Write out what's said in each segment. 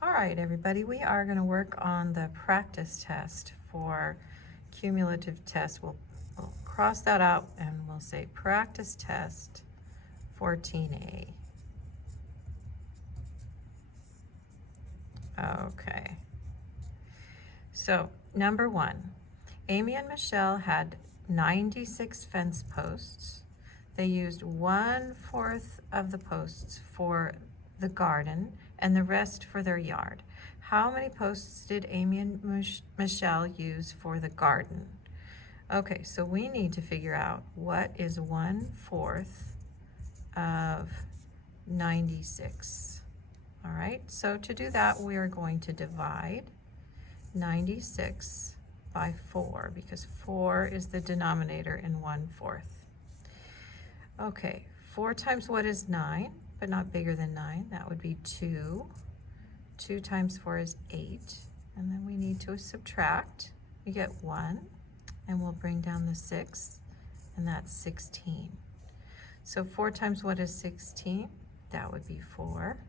All right, everybody, we are going to work on the practice test for cumulative test. We'll cross that out and we'll say practice test 14A. Okay. So, number one, Amy and Michelle had 96 fence posts. They used 1/4 of the posts for the garden and the rest for their yard. How many posts did Amy and Michelle use for the garden? Okay, so we need to figure out what is 1/4 of 96. All right, so to do that, we are going to divide 96 by 4 because 4 is the denominator in 1/4. Okay, 4 times what is 9, but not bigger than 9? That would be 2. 2 times 4 is 8. And then we need to subtract. We get 1, and we'll bring down the 6, and that's 16. So 4 times what is 16? That would be 4.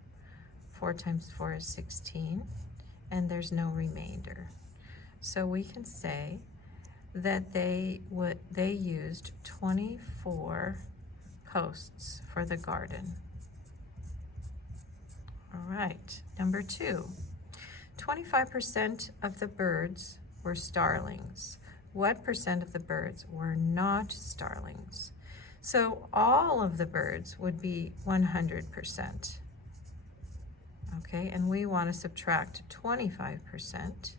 4 times 4 is 16, and there's no remainder. So we can say that they used 24 posts for the garden. All right, number 2. 25% of the birds were starlings. What percent of the birds were not starlings? So all of the birds would be 100%. Okay, and we want to subtract 25%.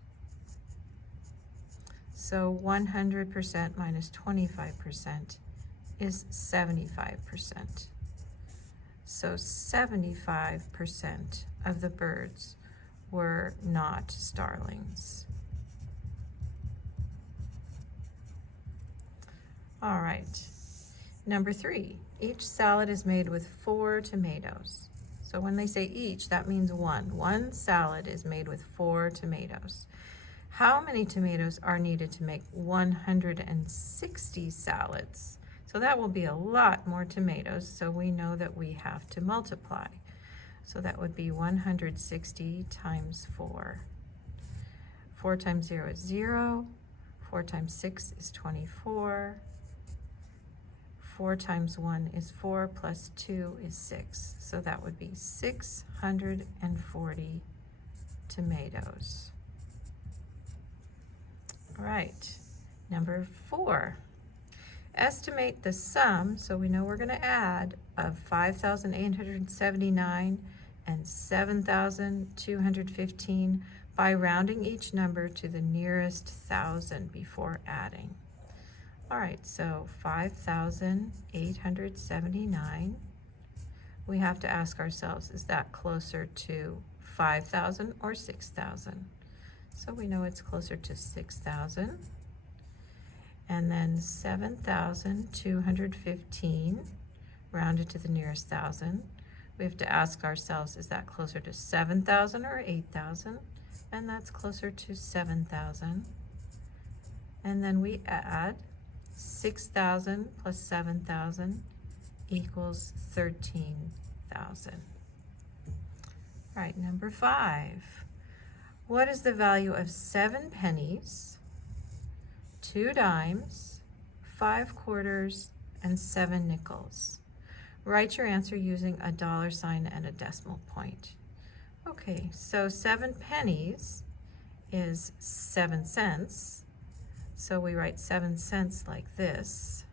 So 100% minus 25% is 75%. So 75% of the birds were not starlings. All right, number 3, each salad is made with 4 tomatoes. So when they say each, that means one. One salad is made with 4 tomatoes. How many tomatoes are needed to make 160 salads? So that will be a lot more tomatoes, so we know that we have to multiply. So that would be 160 times 4. 4 times 0 is 0. 4 times 6 is 24. 4 times 1 is 4, plus 2 is 6. So that would be 640 tomatoes. All right, number 4. Estimate the sum, so we know we're going to add, of 5,879 and 7,215 by rounding each number to the nearest thousand before adding. All right, so 5,879. We have to ask ourselves, is that closer to 5,000 or 6,000? So we know it's closer to 6,000. And then 7,215 rounded to the nearest thousand. We have to ask ourselves, is that closer to 7,000 or 8,000? And that's closer to 7,000. And then we add 6,000 plus 7,000 equals 13,000. All right, number 5. What is the value of 7 pennies, 2 dimes, 5 quarters, and 7 nickels? Write your answer using a dollar sign and a decimal point. Okay, so 7 pennies is 7 cents. So we write 7 cents like this.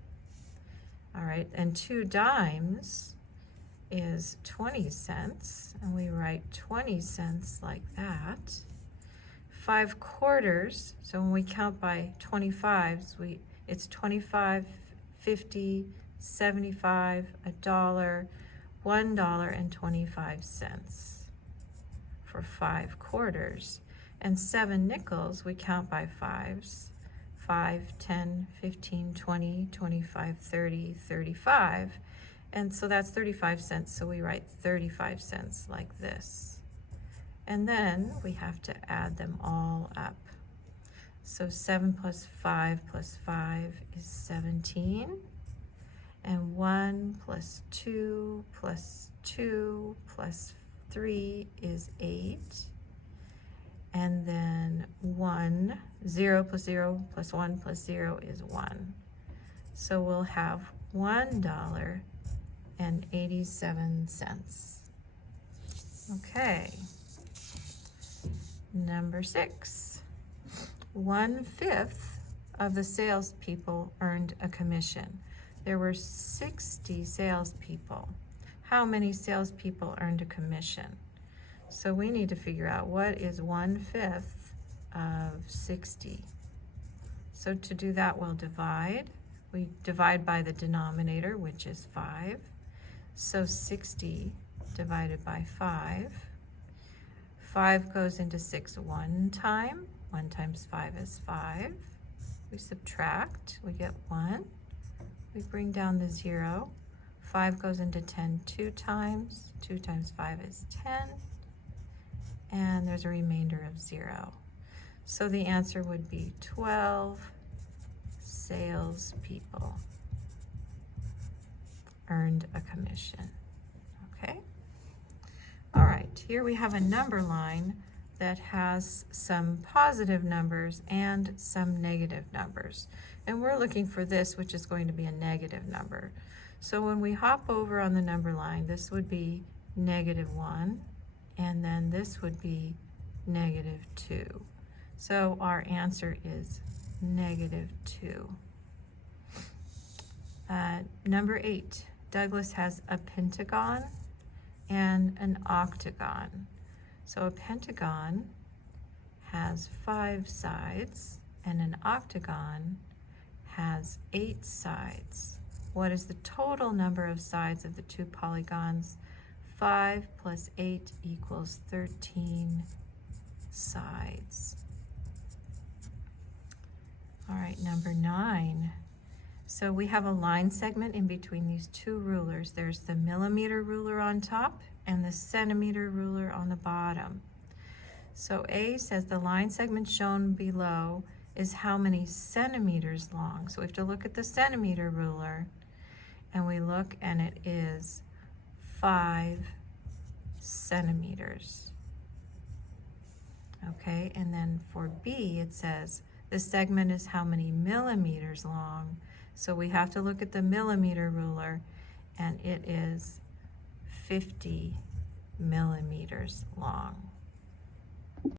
All right, and 2 dimes is 20 cents, and we write 20 cents like that. 5 quarters, so when we count by 25s, it's 25, 50, 75, $1, $1.25 for 5 quarters. And 7 nickels, we count by 5s. 5, 10, 15, 20, 25, 30, 35. And so that's 35 cents, so we write 35 cents like this. And then we have to add them all up. So 7 plus 5 plus 5 is 17. And 1 plus 2 plus 2 plus 3 is 8. and then 1, 0 plus 0 plus 1 plus 0 is 1. So we'll have $1.87. Okay. Number 6. 1/5 of the salespeople earned a commission. There were 60 salespeople. How many salespeople earned a commission? So we need to figure out what is 1/5 of 60. So to do that, we'll divide. We divide by the denominator, which is 5. So 60 divided by 5. 5 goes into 6 one time. 1 times 5 is 5. We subtract, we get 1. We bring down the 0. 5 goes into 10 2 times. 2 times 5 is 10. And there's a remainder of 0. So the answer would be 12 salespeople earned a commission. Okay? All right, here we have a number line that has some positive numbers and some negative numbers. And we're looking for this, which is going to be a negative number. So when we hop over on the number line, this would be -1, and then this would be -2. So our answer is -2. Number 8, Douglas has a pentagon and an octagon. So a pentagon has 5 sides and an octagon has 8 sides. What is the total number of sides of the 2 polygons? 5 plus 8 equals 13 sides. All right, number 9. So we have a line segment in between these 2 rulers. There's the millimeter ruler on top and the centimeter ruler on the bottom. So A says the line segment shown below is how many centimeters long. So we have to look at the centimeter ruler, and we look and it is 5 centimeters. Okay, and then for B it says the segment is how many millimeters long. So we have to look at the millimeter ruler, and it is 50 millimeters long.